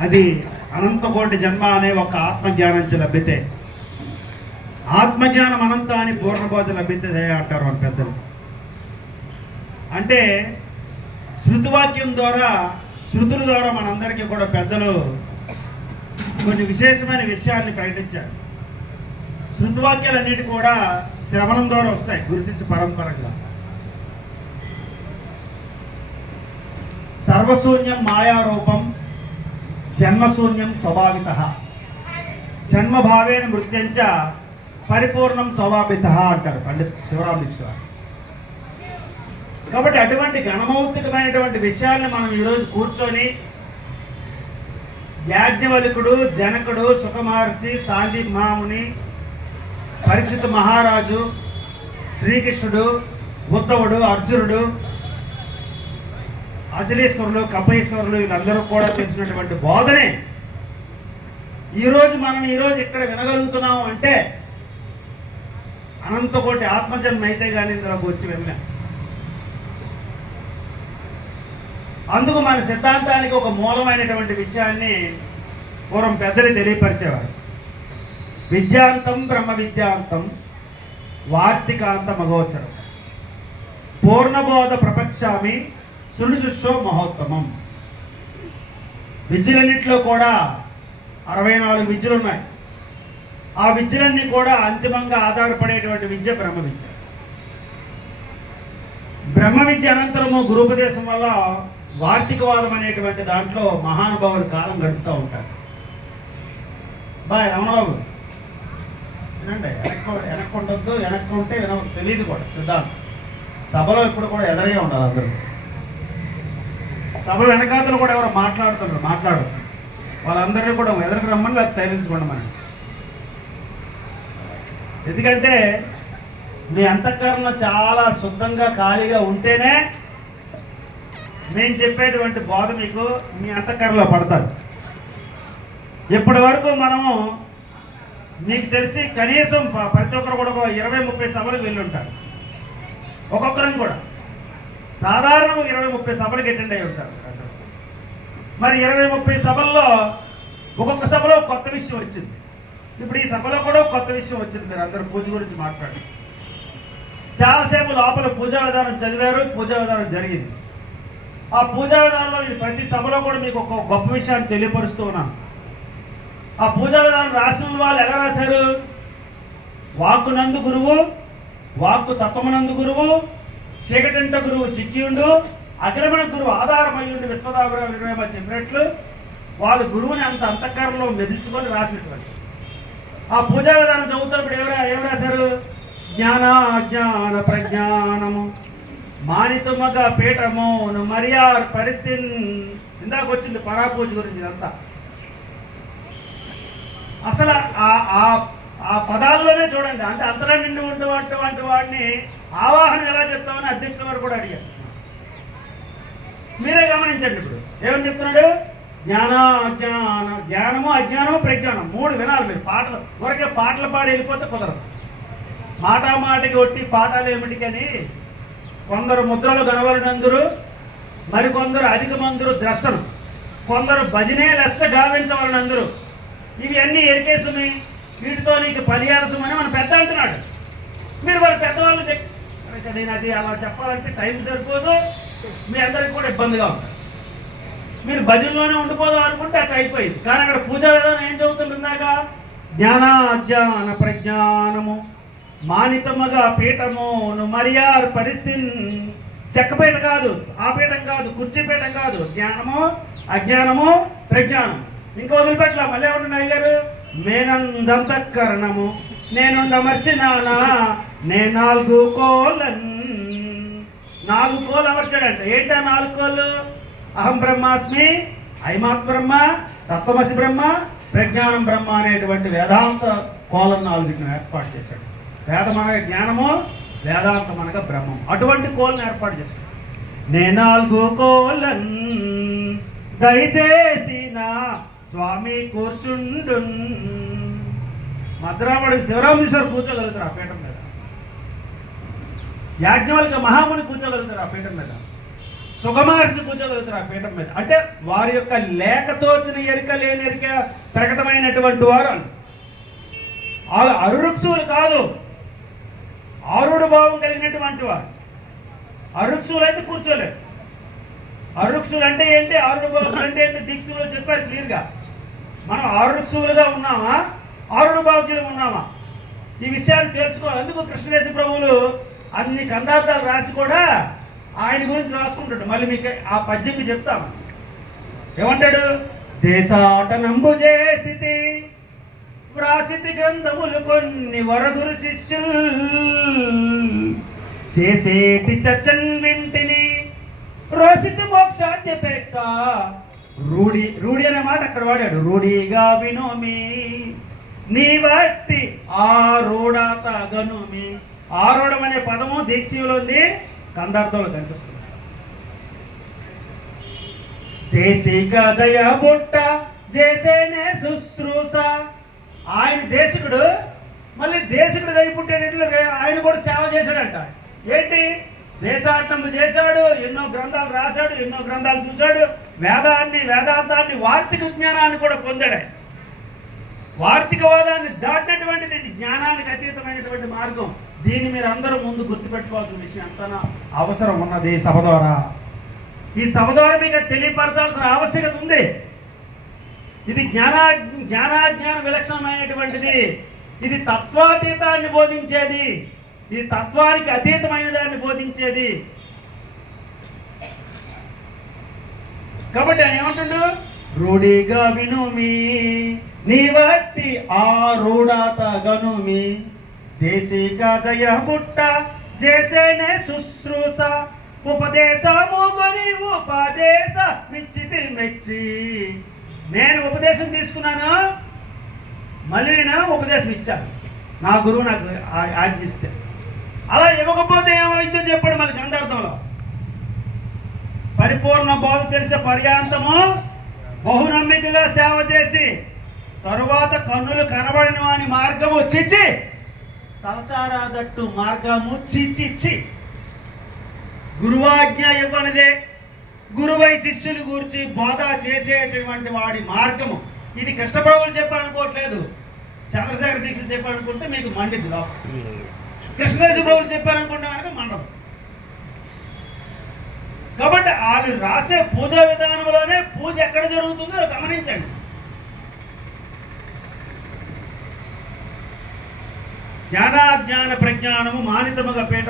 అది అనంతకోటి జన్మ అనే ఒక ఆత్మజ్ఞానం లభ్యతే ఆత్మజ్ఞానం అనంత అని పూర్ణబోధ లభ్యతే అంటారు మన పెద్దలు. అంటే శృతివాక్యం ద్వారా శృతుల ద్వారా మనందరికీ కూడా పెద్దలు కొన్ని విశేషమైన విషయాన్ని ప్రకటించారు. శృతివాక్యాలన్నిటి కూడా శ్రవణం ద్వారా వస్తాయి గురుశిష్య పరంపరంగా. సర్వశూన్యం మాయారూపం జన్మశూన్యం స్వభావిత. జన్మభావేన మృత్యంచ పరిపూర్ణం స్వభావిత అంటారు పండిత్ శివరామ దీక్ష కాబట్టి అటువంటి ఘనమౌక్తికమైనటువంటి విషయాల్ని మనం ఈరోజు కూర్చొని యాజ్ఞవల్కుడు జనకుడు సుఖమహర్షి సాంది మహాముని పరీక్షిత్ మహారాజు శ్రీకృష్ణుడు ఉద్ధవుడు అర్జునుడు అజలేశ్వరులు కపేశ్వరులు వీళ్ళందరూ కూడా తెలిసినటువంటి బోధనే ఈరోజు మనం ఈరోజు ఇక్కడ వినగలుగుతున్నాం అంటే అనంతకోటి ఆత్మజన్మ అయితే కానీ ఇందులోకి వచ్చి వెళ్ళాం అందుకు మన సిద్ధాంతానికి ఒక మూలమైనటువంటి విషయాన్ని పూర్వం పెద్దలు తెలియపరిచేవారు. విద్యాంతం బ్రహ్మ విద్యాంతం వార్తికాంత మగోచరం. పూర్ణబోధ ప్రపక్షామి శృణుశుష్యో మహోత్తమం విద్యలన్నింటిలో కూడా అరవై నాలుగు విద్యలు ఉన్నాయి ఆ విద్యలన్నీ కూడా అంతిమంగా ఆధారపడేటువంటి విద్య బ్రహ్మ విద్య. బ్రహ్మ విద్య అనంతరము గురుపదేశం వల్ల వార్తికవాదం అనేటువంటి దాంట్లో మహానుభావులు కాలం గడుపుతూ ఉంటారు. బాయ్ రమణబాబు. వినండి వెనక్కు వెనక్కు ఉండొద్దు వెనక్కు ఉంటే విన తెలియదు కూడా సిద్ధాంతం. సభలో ఇప్పుడు కూడా ఎదరే ఉండాలి అందరూ. సభ వెనకాతలు కూడా ఎవరో మాట్లాడుతున్నారు మాట్లాడు. వాళ్ళందరినీ కూడా ఎదురుకు రమ్మని లేదా సైలెన్స్ ఉండమని ఎందుకంటే మీ అంతఃకరణ చాలా శుద్ధంగా ఖాళీగా ఉంటేనే నేను చెప్పేటువంటి బోధ మీకు మీ అంతఃకరణలో పడతారు. ఇప్పటి వరకు మనము మీకు తెలిసి కనీసం ప్రతి ఒక్కరు కూడా ఒక ఇరవై ముప్పై సభలకు వెళ్ళి ఉంటారు ఒక్కొక్కరం కూడా. సాధారణం ఇరవై ముప్పై సభలకు అటెండ్ అయి ఉంటారు. మరి ఇరవై ముప్పై సభల్లో ఒక్కొక్క సభలో కొత్త విషయం వచ్చింది. ఇప్పుడు ఈ సభలో కూడా కొత్త విషయం వచ్చింది. మీరు అందరూ పూజ గురించి మాట్లాడి చాలాసేపు లోపల పూజా విధానం చదివారు పూజా విధానం జరిగింది. ఆ పూజా విధానంలో నేను ప్రతి సభలో కూడా మీకు ఒక గొప్ప విషయాన్ని తెలియపరుస్తూ ఉన్నాను. ఆ పూజా విధానం రాసిన వాళ్ళు ఎలా రాశారు? వాక్కు నందు గురువు వాక్కు తత్వమునందు గురువు చీకటింట గురువు చిక్కియుండు అగ్రమణ గురువు ఆధారమయ్యుండి విశ్వదాభర వినయమ చెప్పినట్లు వాళ్ళు గురువుని అంత అంతఃకరణలో మెదిల్చుకొని రాసినటువంటి. ఆ పూజా విధానం చదువుతున్నప్పుడు ఎవరు ఏం రాశారు? జ్ఞాన అజ్ఞాన ప్రజ్ఞానము మానితుమగ పీఠము మరియార్ పరిస్థితి ఇందాక వచ్చింది పరాపూజ గురించి ఇదంతా. అసలు ఆ ఆ ఆ పదాల్లోనే చూడండి అంటే అంతరం నిండి ఉన్నటువంటి వాడిని ఆవాహన ఎలా చెప్తామని అధ్యక్షుల వారు కూడా అడిగారు. మీరే గమనించండి ఇప్పుడు. ఏమని చెప్తున్నాడు? జ్ఞాన అజ్ఞాన జ్ఞానము అజ్ఞానము ప్రజ్ఞానం మూడు వినాలి మీరు. పాటలు. ఊరికే పాటలు పాడి వెళ్ళిపోతే కుదరదు. మాటామాటికి ఒట్టి పాఠాలు ఏమిటికని కొందరు ముద్రలు కనబడినందురు మరికొందరు అధిక మందురు ద్రష్టలు. కొందరు భజనే లెస్స గావించవలనందరు. ఇవి అన్నీ ఎరికేసుమి వీటితో నీకు పనియాల్సమని మన పెద్ద అంటున్నాడు. మీరు వారి పెద్దవాళ్ళు ఇక నేను అది అలా చెప్పాలంటే టైం సరిపోదు. మీ అందరికి కూడా ఇబ్బందిగా ఉంటుంది. మీరు భజనలోనే ఉండిపోదాం అనుకుంటే అట్లా అయిపోయింది. కానీ అక్కడ పూజా విధానం ఏం చదువుతుంటుందాక జ్ఞాన అజ్ఞాన ప్రజ్ఞానము మానితముగా పీఠమును మరియార్ పరిస్థితి చెక్కపీట కాదు ఆ పీఠం కాదు కుర్చీ పీఠం కాదు. జ్ఞానము అజ్ఞానము ప్రజ్ఞానం ఇంకా వదిలిపెట్టలా? మళ్ళీ ఏమంటున్నా అయ్యారు మేనందంతఃకరణము నానా నే నాలుగు కోలన్. నాలుగు కోలు అమర్చాడంట ఏంటా నాలుగు కోళ్ళు అహం బ్రహ్మాస్మి ఐమాత్ బ్రహ్మ తత్వమసి బ్రహ్మ ప్రజ్ఞానం బ్రహ్మ అనేటువంటి వేదాంత కోలం నాలుగుని ఏర్పాటు చేశాడు. వేదం అనగా జ్ఞానము వేదాంతం అనగా బ్రహ్మం అటువంటి కోలను ఏర్పాటు చేశాడు. నే నాలుగు కోలన్. దయచేసి నా స్వామి కూర్చుండు మద్రాముడు శివరామేశ్వరు కూర్చోగలుగుతారు? ఆ పీఠ యాజ్ఞవల్క మహాముని కూర్చోగలుగుతారు ఆ పీఠం మీద. సుగమార్చి కూర్చోగలుగుతారు ఆ పీఠం మీద. అంటే వారి యొక్క లేఖతో వచ్చిన ఎరిక లేని ఎరిక ప్రకటమైనటువంటి వారు అని వాళ్ళు అరురుక్షువులు కాదు ఆరుడు భావం కలిగినటువంటి వారు. అరుక్షులు అయితే కూర్చోలేదు అరుక్షులు అంటే ఏంటి ఆరుడు భావం అంటే ఏంటి? దీక్షువులు చెప్పారు క్లియర్గా. మనం ఆరుక్షువులుగా ఉన్నామా? ఆరుడు భాగ్యులు ఉన్నామా? ఈ విషయాన్ని తెలుసుకోవాలి. అందుకు కృష్ణదేశ ప్రభువులు అన్ని కందార్థాలు రాసి కూడా ఆయన గురించి రాసుకుంటాడు. మళ్ళీ మీకు ఆ పద్యంకి చెప్తాము ఏమంటాడు? దేశాటనంబు చేసితి వ్రాసితి గ్రంథములు కొన్ని వరగురు శిష్యులు. చేసేటి చర్చన్ వింటిని రోసితి రూఢి రూఢి అనే మాట అక్కడ వాడాడు. రూఢిగా వినోమి నీ బట్టి ఆ రూఢాత గనుమి. ఆరోడం అనే పదము దీక్షిలో ఉంది కందార్థంలో కనిపిస్తుంది. దేశిక దయ బుట్ట చేసేనే శుశ్రూష. ఆయన దేశకుడు మళ్ళీ దేశకుడు దయ పుట్టేటట్లు ఆయన కూడా సేవ చేశాడంట. ఏంటి? దేశాటం చేశాడు ఎన్నో గ్రంథాలు రాశాడు ఎన్నో గ్రంథాలు చూశాడు వేదాన్ని వేదాంతాన్ని వార్తిక జ్ఞానాన్ని కూడా పొందాడు వార్తికవాదాన్ని దాటినటువంటిది ఇది జ్ఞానానికి అతీతమైనటువంటి మార్గం. దీన్ని మీరు అందరూ ముందు గుర్తుపెట్టుకోవాల్సిన విషయం ఎంతనా అవసరం ఉన్నది సభ ద్వారా. ఈ సభ ద్వారా మీకు తెలియపరచాల్సిన ఆవశ్యకత ఉంది. ఇది జ్ఞానా జ్ఞానాజ్ఞాన విలక్షణమైనటువంటిది. ఇది తత్వాతీతాన్ని బోధించేది. ఇది తత్వానికి అతీతమైన దాన్ని బోధించేది. కాబట్టి ఆయన ఏమంటుండు? రూఢిగా వినుమీ నీ వట్టి ఆ రూఢాత గనుమి దేశిక దయ బుట్ట చేసేనే శుశ్రూష ఉపదేశము కొని ఉపదేశ మిచ్చితి మెచ్చి. నేను ఉపదేశం తీసుకున్నాను? మళ్ళీ నేను ఉపదేశం ఇచ్చాను. నా గురువు నాకు ఆజ్ఞిస్తే. అలా ఇవ్వకపోతే ఏమైందో చెప్పాడు మళ్ళీ గంధార్థంలో. పరిపూర్ణ బోధ తెలిసే పర్యాంతము బహునమ్మికగా సేవ చేసి తరువాత కన్నులు కనబడిన వాని మార్గము చిచి తలచారాదట్టు మార్గము చిచిచి గురువాజ్ఞ ఇవ్వనిదే. గురువై శిష్యులు గురించి బోధ చేసేటటువంటి వాడి మార్గము. ఇది కృష్ణప్రభులు చెప్పాలనుకోవట్లేదు. చంద్రశేఖర దీక్షలు చెప్పాలనుకుంటే మీకు మండిద్ది లోపల. కృష్ణదేశ ప్రభులు చెప్పారనుకుంటే అది రాసే పూజా విధానంలోనే పూజ ఎక్కడ జరుగుతుందో గమనించండి. జ్ఞానాజ్ఞాన ప్రజ్ఞానము మానితముగా పేట